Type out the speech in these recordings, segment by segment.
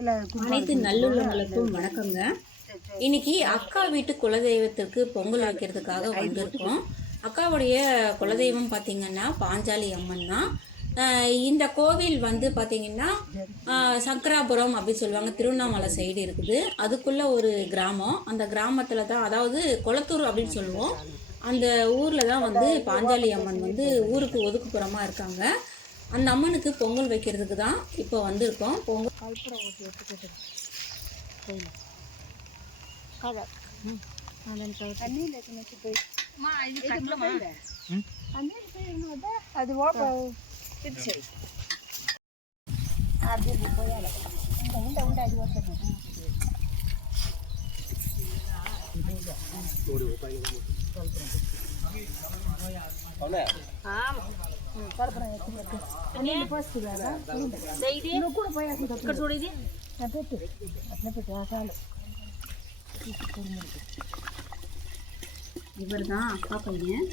அனைத்து நல்லுள்ளங்களுக்கும் வணக்கங்க. இன்னைக்கு அக்கா வீட்டு குலதெய்வத்திற்கு பொங்கல் வைக்கிறதுக்காக வந்திருக்கோம். அக்காவுடைய குலதெய்வம் பார்த்தீங்கன்னா பாஞ்சாலி அம்மன் தான். இந்த கோவில் வந்து பார்த்தீங்கன்னா சங்கராபுரம் அப்படின்னு சொல்லுவாங்க, திருவண்ணாமலை சைடு இருக்குது. அதுக்குள்ள ஒரு கிராமம். அந்த கிராமத்தில் தான், அதாவது கொளத்தூர் அப்படின்னு சொல்லுவோம், அந்த ஊரில் தான் வந்து பாஞ்சாலி அம்மன் வந்து ஊருக்கு ஒதுக்குப்புறமாக இருக்காங்க. அந்த அம்மனுக்கு பொங்கல் வைக்கிறதுக்கு தான் இப்போ வந்திருக்கோம். பொங்கல் இவர் தான் அக்கா பையன்.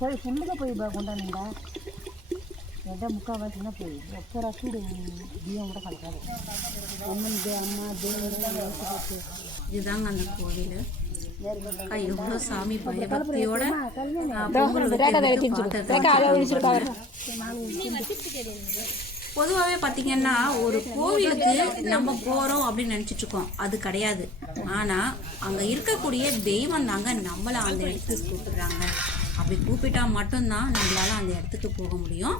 போய் ஃபுல்லுగా పోయి బాగుంటానండా ఎంత ముక్కవలసిన పోయి ఒక్కరా చూడు బియ్యం కూడా కలకాలి అమ్మ దేవుడు. இதுதாங்க அந்த கோவில். எவ்வளோ சாமி பயபக்தியோட பொங்கல் பொதுவாகவே பார்த்தீங்கன்னா ஒரு கோவிலுக்கு நம்ம போகிறோம் அப்படின்னு நினச்சிட்டு இருக்கோம், அது கிடையாது. ஆனால் அங்கே இருக்கக்கூடிய தெய்வம் தாங்க நம்மளை அந்த இடத்துக்கு கூப்பிடுறாங்க. அப்படி கூப்பிட்டா மட்டும்தான் நம்மளால அந்த இடத்துக்கு போக முடியும்.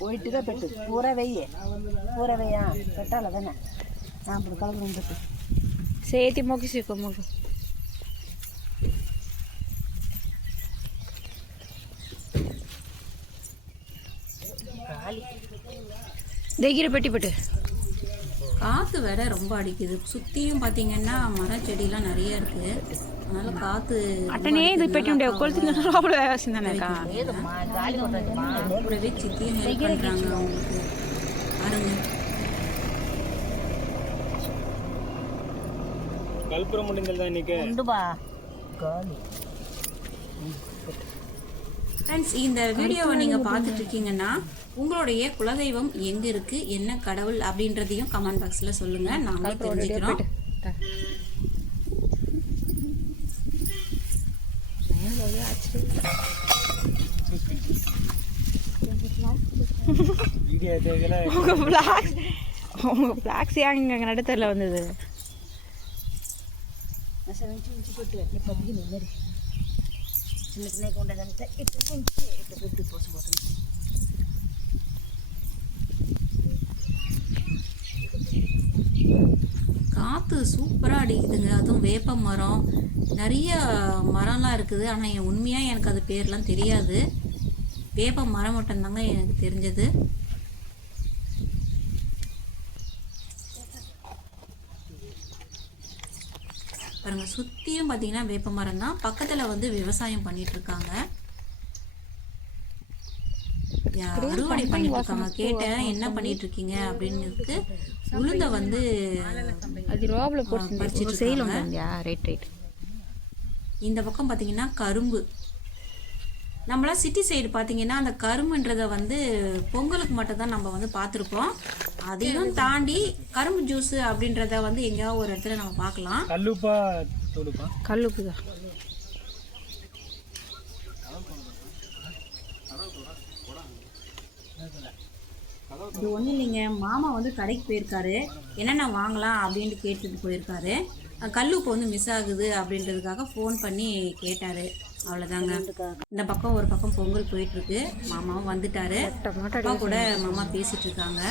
పోయిట్టుగా పెట్టు కూర వెయ్యి పెట్టాలి అదన్నా ఇప్పుడు కలుగురం పెట్టు చేతి మొక్కి మొగ్గు దగ్గర పెట్టి పెట్టు. காற்று வேற ரொம்ப அடிக்குது. சுற்றியும் பார்த்தீங்கன்னா மரம் செடியெலாம் நிறைய இருக்குது. அதனால காற்று అట్టనే ఇది పెట్టి ఉండే కొలుతుంది లోపల వేసిందనక கூடவே சித்தியும் ஹெல்ப் பண்ணுறாங்க அவங்களுக்கு. பாருங்க, கல்புரம் முடிந்தது இன்னைக்கு உண்டுபா காலி. ஃப்ரெண்ட்ஸ், இந்த வீடியோவை நீங்கள் பார்த்துட்டு இருக்கீங்கன்னா உங்களுடைய குலதெய்வம் எங்கே இருக்குது, என்ன கடவுள் அப்படின்றதையும் கமெண்ட் பாக்ஸில் சொல்லுங்கள், நாங்களே தெரிஞ்சுக்கிறோம். உங்கள் பிளாக்ஸ் ஏங்க நடுத்தரில் வந்தது. చిన్న చిన్నగా ఉండదంటే ఇట్లా కొంచెం ఇట్లా పెట్టి పోసిపోతుంది. காற்று சூப்பராக அடிக்குதுங்க. அதுவும் வேப்ப மரம், நிறைய மரம்லாம் இருக்குது. ஆனால் உண்மையாக எனக்கு அது பேர்லாம் தெரியாது. வேப்ப மரம் மட்டும்தாங்க எனக்கு தெரிஞ்சது. பாருங்க, சுற்றியும் பார்த்தீங்கன்னா வேப்ப மரம் தான். பக்கத்தில் வந்து விவசாயம் பண்ணிட்டு இருக்காங்க, அறுவடை பண்ணிட்டு இருக்காங்க. கேட்டேன் என்ன பண்ணிட்டு இருக்கீங்க அப்படின்னு. உளுந்த வந்து இந்த பக்கம் பார்த்தீங்கன்னா கரும்பு. நம்மளாம் சிட்டி சைடு பார்த்தீங்கன்னா அந்த கரும்புன்றதை வந்து பொங்கலுக்கு மட்டும் தான் நம்ம வந்து பார்த்துருப்போம். அதையும் தாண்டி கரும்பு ஜூஸ் அப்படின்றத வந்து எங்கேயாவது ஒரு இடத்துல நம்ம பார்க்கலாம். கல்லுப்பு தான். இது ஒன்றும் இல்லைங்க, மாமா வந்து கடைக்கு போயிருக்காரு, என்னென்ன வாங்கலாம் அப்படின்ட்டு கேட்டுட்டு போயிருக்காரு. கல்லுப்பு வந்து மிஸ் ஆகுது அப்படின்றதுக்காக ஃபோன் பண்ணி கேட்டார். அவ்வளோதாங்க. இந்த பக்கம் ஒரு பக்கம் பொங்கல் போயிட்டுருக்கு. மாமாவும் வந்துட்டாரு. அப்பா கூட மாமா பேசிட்டு இருக்காங்க.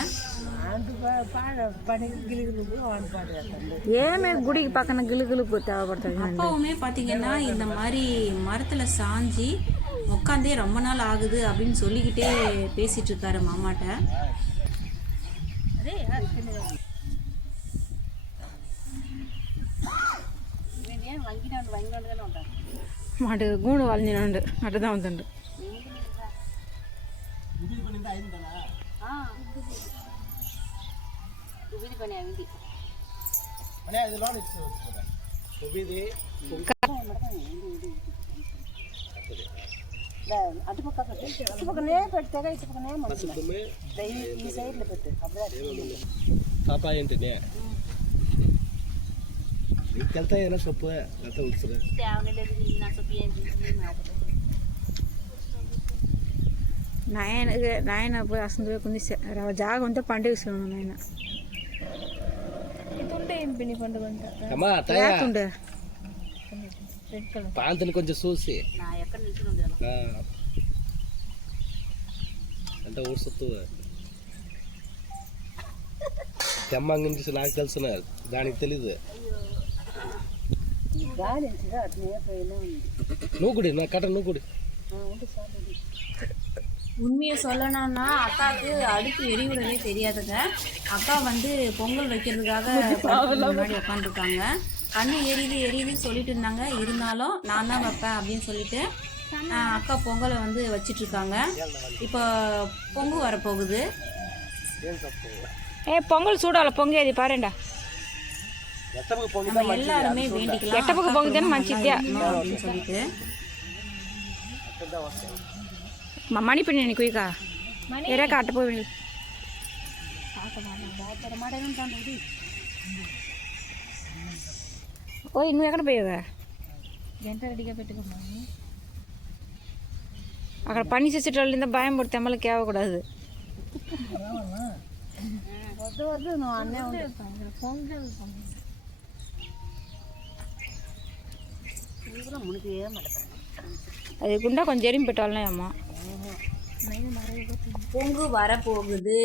ஏமே குடிக்கு பக்கம் கிளுகிளுப்பு தேவைப்படுது. அப்பாவுமே பார்த்தீங்கன்னா இந்த மாதிரி மரத்தில் சாஞ்சி உட்காந்தே ரொம்ப நாள் ஆகுது அப்படின்னு சொல்லிக்கிட்டே பேசிட்டு இருக்காரு மாமாட்ட. మాడు గూడు వాళ్ళు నేను అటుదా ఉందండు. అటు పక్కనే పెడితే ఇటు పక్కనే మంచిది ఈ సైడ్లో పెట్టు అప్పుడే పాప ఏంటనే ఇంకెళ్తాయేనా సొప్పు అంత ఉడుతుంది నాయన పోయి అసలు కొంది జాగ ఉంటే పండుగ ఇస్తున్నాను నాయన ఇటుంటే ఏం పిండి పండుగ అమ్మా తయా ఉండే పాంతలు కొంచెం చూసి అంటే ఊడుస్తూ తెమ్మంగి నుంచి నాకు తెలుసున్నారు దానికి తెలీదు నువ్వు குடி நான் கட்ட నువ్వు குடி உண்மையை சொல்லணும்னா அக்காவுக்கு அடுப்பு எரிவுறதே தெரியாதுங்க. அக்கா வந்து பொங்கல் வைக்கிறதுக்காக முன்னாடி உட்காந்துருக்காங்க. கண்ணு எரியுது சொல்லிட்டு இருந்தாங்க. இருந்தாலும் நான் தான் வைப்பேன் அப்படின்னு சொல்லிட்டு அக்கா பொங்கலை வந்து வச்சிட்டு இருக்காங்க. இப்போ பொங்கு வரப்போகுது. பொங்கல் சூடால பொங்கேది பாருடா நம்ம எல்லாருமே வேண்டிக்கலாம் எட்டப்புக்கு பொங்குதுன்னு மஞ்சித்தியா அப்படின்னு சொல்லிட்டு மணி பண்ணி நீ குயிக்கா எரே காட்ட போய் ఓ నువ్వు ఎక్కడ పోయావా గంట రెడీగా పెట్టుకున్నాను అక్కడ పని చేసేటోళ్ళ భయం పడితే మళ్ళీ కేవకూడదు వద్దు నువ్వు అన్నే పొంగల్ మునికి అది గుండా కొంచెం జరిమి పెట్టాలనే అమ్మ பொங்கு வரப்போகுது.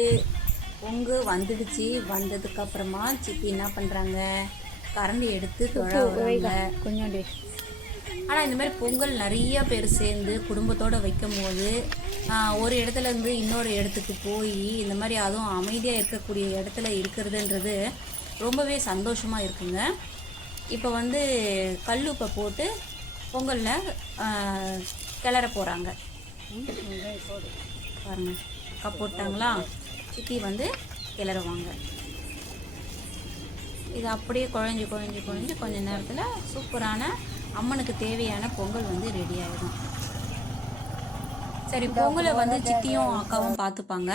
பொங்கு வந்துடுச்சு. வந்ததுக்கு அப்புறமா சித்தி என்ன பண்ணுறாங்க, கரண்டி எடுத்து தொழாங்க கொஞ்சம். ஆனால் இந்த மாதிரி பொங்கல் நிறைய பேர் சேர்ந்து குடும்பத்தோடு வைக்கும் போது ஒரு இடத்துல இருந்து இன்னொரு இடத்துக்கு போய் இந்த மாதிரி அதுவும் அமைதியாக இருக்கக்கூடிய இடத்துல இருக்கிறதுன்றது ரொம்பவே சந்தோஷமாக இருக்குங்க. இப்போ வந்து கல்லுப்பை போட்டு பொங்கலில் கிளற போகிறாங்க. பாருங்க, அக்கா போட்டாங்களா, சித்தி வந்து கிளறுவாங்க. இது அப்படியே குழஞ்சி கொஞ்ச நேரத்தில் சூப்பரான அம்மனுக்கு தேவையான பொங்கல் வந்து ரெடி ஆகிடும். சரி, பொங்கலை வந்து சித்தியும் அக்காவும் பார்த்துப்பாங்க.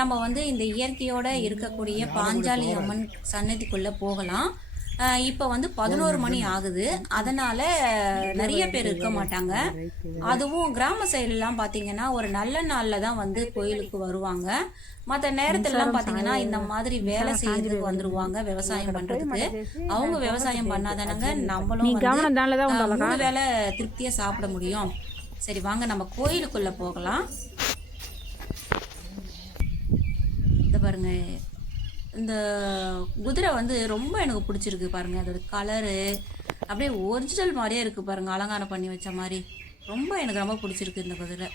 நம்ம வந்து இந்த இயற்கையோடு இருக்கக்கூடிய பாஞ்சாலி அம்மன் சன்னதிக்குள்ளே போகலாம். இப்போ வந்து 11 மணி ஆகுது. அதனால் நிறைய பேர் இருக்க மாட்டாங்க. அதுவும் கிராம சைடுலாம் பார்த்திங்கன்னா ஒரு நல்ல நாளில் தான் வந்து கோயிலுக்கு வருவாங்க. மற்ற நேரத்திலலாம் பார்த்திங்கன்னா இந்த மாதிரி வேலை செய்யறதுக்கு வந்துடுவாங்க, விவசாயம் பண்ணுறதுக்கு. அவங்க விவசாயம் பண்ணாதானங்க நம்மளும் வந்து 3 வேளை திருப்தியாக சாப்பிட முடியும். சரி வாங்க நம்ம கோயிலுக்குள்ளே போகலாம். இதை பாருங்க, இந்த குதிரை வந்து ரொம்ப எனக்கு பிடிச்சிருக்கு பாருங்கள். அதோட கலரு அப்படியே ஒரிஜினல் மாதிரியே இருக்குது பாருங்கள், அலங்காரம் பண்ணி வச்ச மாதிரி. எனக்கு ரொம்ப பிடிச்சிருக்கு இந்த குதிரை.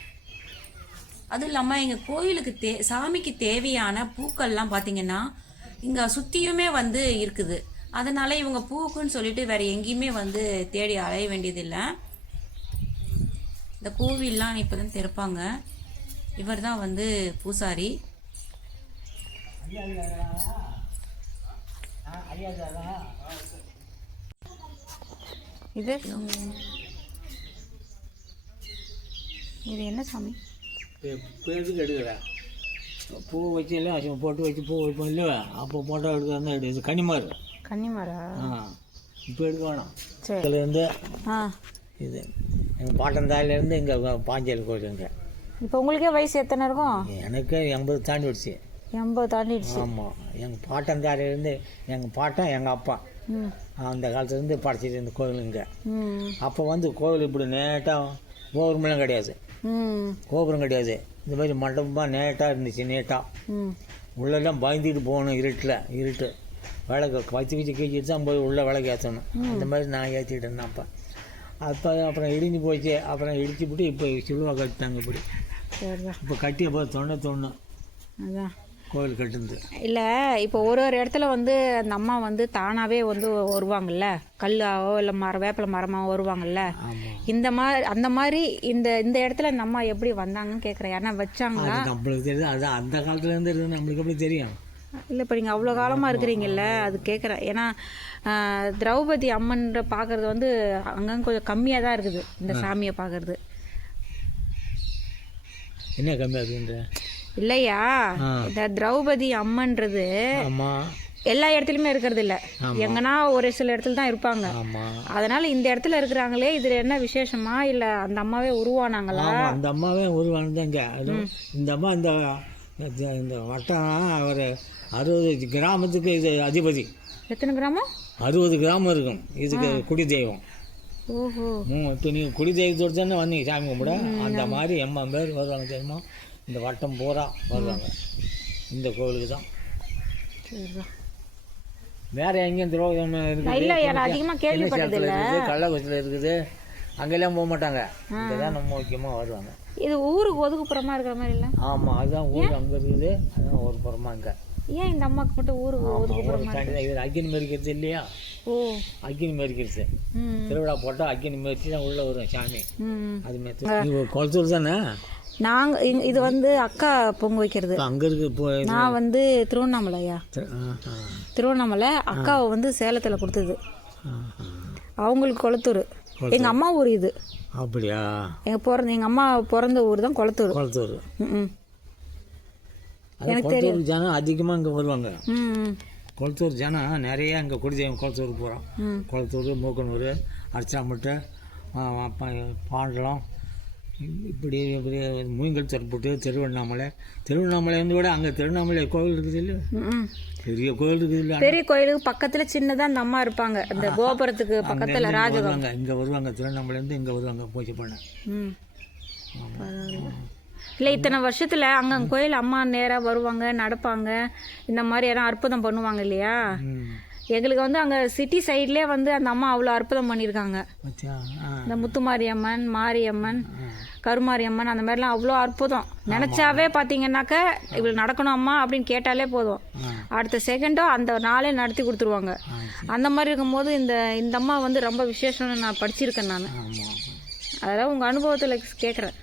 அதுவும் இல்லாமல் எங்கள் கோயிலுக்கு சாமிக்கு தேவையான பூக்கள்லாம் பார்த்திங்கன்னா இங்கே சுற்றியுமே வந்து இருக்குது. அதனால் இவங்க பூக்குன்னு சொல்லிட்டு வேறு எங்கேயுமே வந்து தேடி அலைய வேண்டியதில்லை. இந்த கோவில்லாம் இப்போ தான் திறப்பாங்க. இவர் தான் வந்து பூசாரி. இது இது என்ன சாமி? எதுக்கு எடுக்கிறேன்? பூ வச்சு இல்லை போட்டு வச்சு பூ வைப்போம் இல்லையா, அப்போ ஃபோட்டோ எடுக்கிறதா எடுக்குது. கன்னிமார் கன்னிமாரா? இப்போ எடுக்க வேணாம். சரி. இதுலேருந்து இது எங்கள் பாட்டந்தாயிலேருந்து இங்கே பாஞ்சாலி கோயிலுங்க. இப்போ உங்களுக்கே வயசு எத்தனை இருக்கும்? எனக்கு 80 தாண்டி விடுச்சு. 80 தாண்டிடுச்சு. ஆமாம், எங்கள் பாட்டந்தாயிலேருந்து எங்கள் பாட்டன் எங்கள் அப்பா அந்த காலத்துலேருந்து படைச்சிட்டு இருந்த கோயிலுங்க. அப்போ வந்து கோவில் இப்படி நேட்டாக கோபுரமெல்லாம் கிடையாது, கோபுரம் கிடையாது. இந்த மாதிரி மண்டபமாக நேட்டாக இருந்துச்சு. நேட்டாக உள்ளெல்லாம் பயந்துக்கிட்டு போகணும். இருட்டு விளக்கு வச்சு கீச்சிட்டு தான் போய் உள்ளே விளக்கு ஏற்றணும். அந்த மாதிரி நான் ஏற்றிக்கிட்டு இருந்தேன். அப்போ அப்புறம் இடிஞ்சு போச்சு. அப்புறம் இடிச்சு விட்டு இப்போ சிலுவா கட்டிட்டாங்க. இப்படி இப்போ கட்டி அப்போ தொண்ணு அதான் கோவில் கட்டுது. இல்லை, இப்போ ஒரு இடத்துல வந்து அந்த அம்மா வந்து தானாகவே வந்து வருவாங்கல்ல, கல்லாவோ இல்லை வேப்பிலை மரமாவோ வருவாங்கல்ல. அந்த மாதிரி இந்த இடத்துல அந்த அம்மா எப்படி வந்தாங்கன்னு கேட்குறேன். யாரா வச்சாங்களா? நம்மளுக்கு தெரியுது. அதுதான் அந்த காலத்துலேருந்து இருக்குது, நம்மளுக்கு எப்படி தெரியும்? இல்லை, இப்போ நீங்கள் அவ்வளோ காலமாக இருக்கிறீங்கல்ல, அது கேட்குறேன். ஏன்னா திரௌபதி அம்மன்ற பார்க்குறது வந்து அங்கங்கே கொஞ்சம் கம்மியாக தான் இருக்குது இந்த சாமியை பார்க்குறது. என்ன கம்மியாக இருக்குன்ற? இல்லையா, இந்த திரௌபதி அம்மன்றது ஆமாம் எல்லா இடத்துலையுமே இருக்கிறது இல்லை, எங்கன்னா ஒரு சில இடத்துல தான் இருப்பாங்க. ஆமாம். அதனால் இந்த இடத்துல இருக்கிறாங்களே, இதில் என்ன விசேஷமா இல்லை அந்த அம்மாவே உருவானாங்களா? ஆமாம், அந்த அம்மாவே உருவானது இங்கே. அதுவும் இந்த அம்மா இந்த இந்த வட்டம் ஒரு 60 கிராமத்துக்கு இது அதிபதி. எத்தனை கிராமம்? 60 கிராமம் இருக்கும் இதுக்கு குடி தெய்வம். ஓஹோ. இப்போ நீங்கள் குடி தெய்வத்தோடு தானே வந்தீங்க சாமி கும்பிட. அந்த மாதிரி எம்மா பேர் வருவாங்க தெரியுமா, இந்த வட்டம் பூரா வருவாங்க இந்த கோவிலுக்கு தான். வேற எங்கேயும் துரோகம் இருக்குது, அதிகமாக கேள்விப்பட்டதில்லை. கள்ளக்குறிச்சியில் இருக்குது, அங்கெல்லாம் போக மாட்டாங்க. இங்கே தான் நம்ம முக்கியமாக வருவாங்க. இது ஊருக்கு ஒதுக்குப்புறமா இருக்கிற மாதிரி இல்லை? ஆமாம், அதுதான் ஊர் அங்கே இருக்குது, அதுதான் ஒரு புறமா இங்கே. ஏன் இந்த அம்மாவுக்கு மட்டும் ஊருக்கு ஒதுக்குப்புறமா? இது அக்கினி மெரிக்கிறது இல்லையா? ஓ, அக்கினி மெரிக்கிறது திருவிழா போட்டால் அக்கினி மெரிச்சு தான் உள்ளே வரும் சாமி. அது மாரி குளத்தூர் தானே? நாங்கள் இது வந்து அக்கா பொங்க வைக்கிறது. அங்கே இருக்கு. நான் வந்து திருவண்ணாமலையா, திருவண்ணாமலை. அக்காவை வந்து சேலத்தில் கொடுத்தது, அவங்களுக்கு குளத்தூர். எங்கள் அம்மா ஊர் இது. அப்படியா? எங்கள் அம்மா பிறந்த ஊர் தான் குளத்தூர். குளத்தூர். எனக்கு தெரியும். ஜனம் அதிகமாக இங்கே வருவாங்க. குளத்தூர் ஜனம் நிறைய இங்கே குடிதெய்வம் குளத்தூர் போகிறோம். குளத்தூர், மூக்கனூர், அர்ச்சாம்பட்டு, பாண்டலம், இப்படி இப்படி மூங்கல் தரப்பட்டு திருவண்ணாமலை வந்து விட அங்கே திருவண்ணாமலை கோவில் இருக்குது இல்லை, பெரிய கோவில் இருக்குது இல்லை. பெரிய கோயிலுக்கு பக்கத்தில் சின்னதாக அந்த அம்மா இருப்பாங்க, அந்த கோபுரத்துக்கு பக்கத்தில் ராஜகம். இங்கே வருவாங்க, திருவண்ணாமலைலேருந்து இங்கே வருவாங்க பூஜை பண்ண. இல்லை, இத்தனை வருஷத்தில் அங்கே கோயில் அம்மா நேராக வருவாங்க, நடப்பாங்க, இந்த மாதிரி யாரும் அற்புதம் பண்ணுவாங்க இல்லையா. எங்களுக்கு வந்து அங்கே சிட்டி சைட்லேயே வந்து அந்த அம்மா அவ்வளோ அற்புதம் பண்ணியிருக்காங்க. இந்த முத்துமாரியம்மன், மாரியம்மன், கருமாரியம்மன், அந்த மாதிரிலாம் அவ்வளோ அற்புதம். நினச்சாவே பார்த்தீங்கன்னாக்க இவ்வளோ நடக்கணும் அம்மா அப்படின்னு கேட்டாலே போதும், அடுத்த செகண்டோ அந்த நாளே நடத்தி கொடுத்துருவாங்க. அந்த மாதிரி இருக்கும்போது இந்த அம்மா வந்து ரொம்ப விசேஷம்னு நான் படிச்சிருக்கேன் நான். அதெல்லாம் உங்கள் அனுபவத்தில் கேட்குறேன்.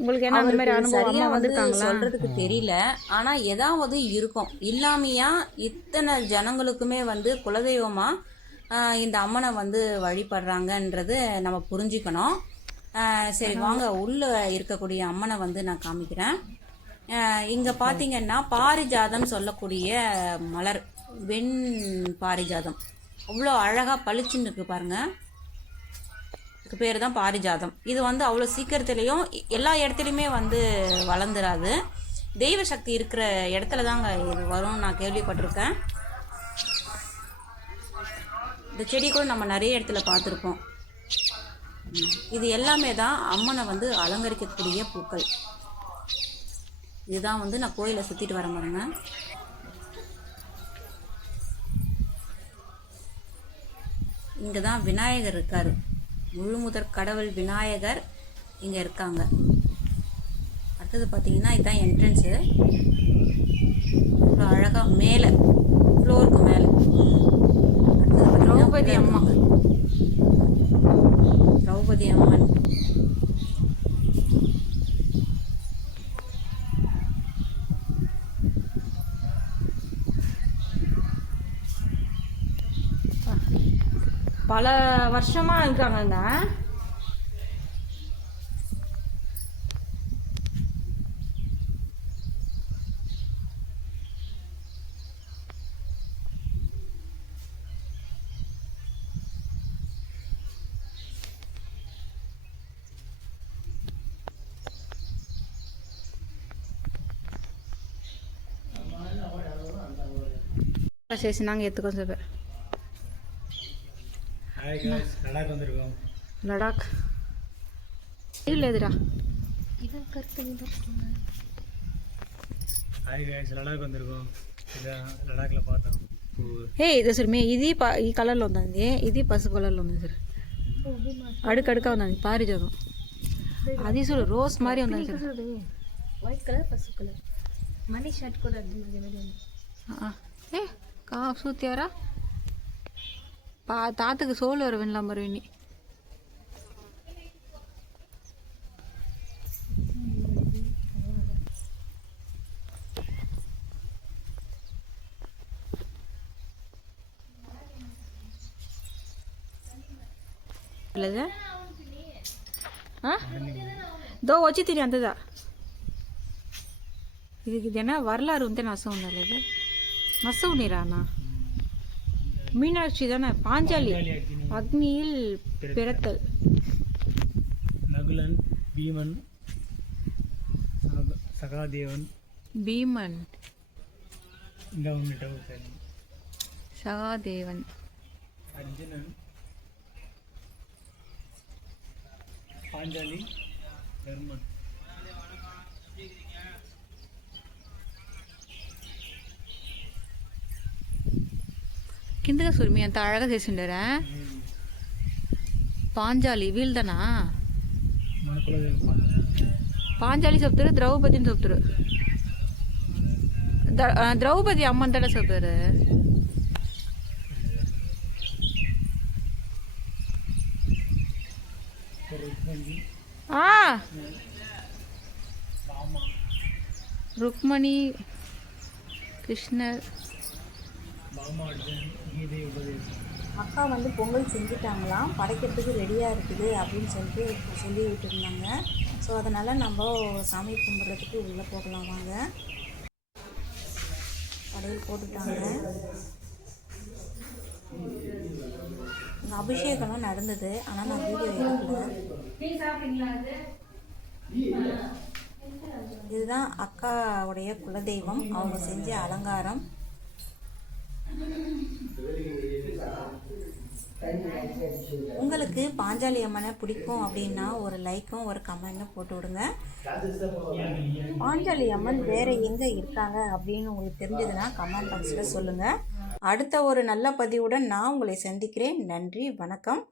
உங்களுக்கு என்ன அந்த மாதிரி அனுபவம் அம்மா வந்திருக்காங்களா? சொல்றதுக்கு தெரியல, ஆனா ஏதாவது இருக்கும். இல்லாமையா இத்தனை ஜனங்களுக்குமே வந்து குலதெய்வமா இந்த அம்மனை வந்து வழிபடுறாங்கன்றது நம்ம புரிஞ்சுக்கணும். சரி வாங்க, உள்ள இருக்கக்கூடிய அம்மனை வந்து நான் காமிக்கிறேன். இங்க பாத்தீங்கன்னா பாரிஜாதம் சொல்லக்கூடிய மலர், வெண் பாரிஜாதம் அவ்வளோ அழகா பளிச்சுன்னு இருக்கு பாருங்க. பேர் தான் பாரிஜாதம். இது வந்து அவ்வளோ சீக்கிரத்துலேயும் எல்லா இடத்துலையுமே வந்து வளர்ந்துடாது. தெய்வ சக்தி இருக்கிற இடத்துல தாங்க இது வரும், நான் கேள்விப்பட்டிருக்கேன். இந்த செடி கூட நம்ம நிறைய இடத்துல பார்த்துருப்போம். இது எல்லாமே தான் அம்மனை வந்து அலங்கரிக்கக்கூடிய பூக்கள். இதுதான் வந்து நான் கோயிலை சுற்றிட்டு வர பாருங்க. இங்கே தான் விநாயகர் இருக்கார், முழுமுதற் கடவுள் விநாயகர் இங்கே இருக்காங்க. அடுத்தது பார்த்தீங்கன்னா இதுதான் என்ட்ரன்ஸு. இவ்வளோ அழகாக மேலே ஃப்ளோருக்கு மேலே. அடுத்தது திரௌபதி அம்மா, திரௌபதி அம்மன். பல வருஷமாக இருக்காங்கங்க. చేసి நாங்கள் ఎత్తుకొని చెప్పా லடாக் வந்திருக்கோம். லடாக் இல்லைதுடா. ஹாய் கைஸ், லடாக் வந்திருக்கோம். இதான் లడాక్లో பார்த்தோம். ఇది సార్ ఇది ఈ కలర్లో ఉందండి, ఇది పసుపు కలర్లో ఉంది సార్, అడుకడుక ఉందండి పారిజాతం. అది చూడు రోజ్ மாதிரி ఉందండి సార్, వైట్ కలర్ పసుపు కలర్ మనీ షర్ట్ కూడా ఏ కా సూత్యారా తాతకు సోలు వర వినலாம் మరి ఇన్ని. దో వచ్చి తిని అంతదా ఇది ఏనా வரலாறு ఉంటే నసం ఉండాలి ఇది நசவு நீரானா மீனாட்சி தானே பாஞ்சாலி அக்னியில் பிறத்தல் நகுலன் பீமன் சகாதேவன் பீமன் இந்த ஒன்றுட்ட ஒரு சகாதேவன் அர்ஜுனன் பாஞ்சாலி தர்மன் కిందగా సురిమి అంత అழగా చేసిండారా పాంజాలి వీళ్ళదనా మన కులదేవ పాంజాలి చెప్తారు ద్రౌపదిని చెప్తారు ద్రౌపది అమ్మ అంతటా చెప్తారు ருக்மணி கிருஷ்ணர் பாமா அர்ஜுன் கீதை உபதேசம் அக்கா வந்து பொங்கல் செஞ்சுட்டாங்களாம், படைக்கிறதுக்கு ரெடியாக இருக்குது அப்படின்னு சொல்லிட்டு சொல்லி விட்டுருந்தாங்க. ஸோ அதனால் நம்ம சாமி கும்பிட்றதுக்கு உள்ளே போகலாம் வாங்க. படையல் போட்டுட்டாங்க. இங்கே அபிஷேகம்லாம் நடந்தது, ஆனால் நான் வீடியோ எடுக்கல. இதுதான் அக்காவுடைய குலதெய்வம், அவங்க செஞ்ச அலங்காரம். உங்களுக்கு பாஞ்சாலி அம்மனை பிடிக்கும் அப்படின்னா ஒரு லைக்கும் ஒரு கமெண்ட்டும் போட்டு விடுங்க. பாஞ்சாலி அம்மன் வேறு எங்கே இருக்காங்க அப்படின்னு உங்களுக்கு தெரிஞ்சதுன்னா கமெண்ட் பாக்ஸில் சொல்லுங்கள். அடுத்த ஒரு நல்ல பதிவுடன் நான் உங்களை சந்திக்கிறேன். நன்றி, வணக்கம்.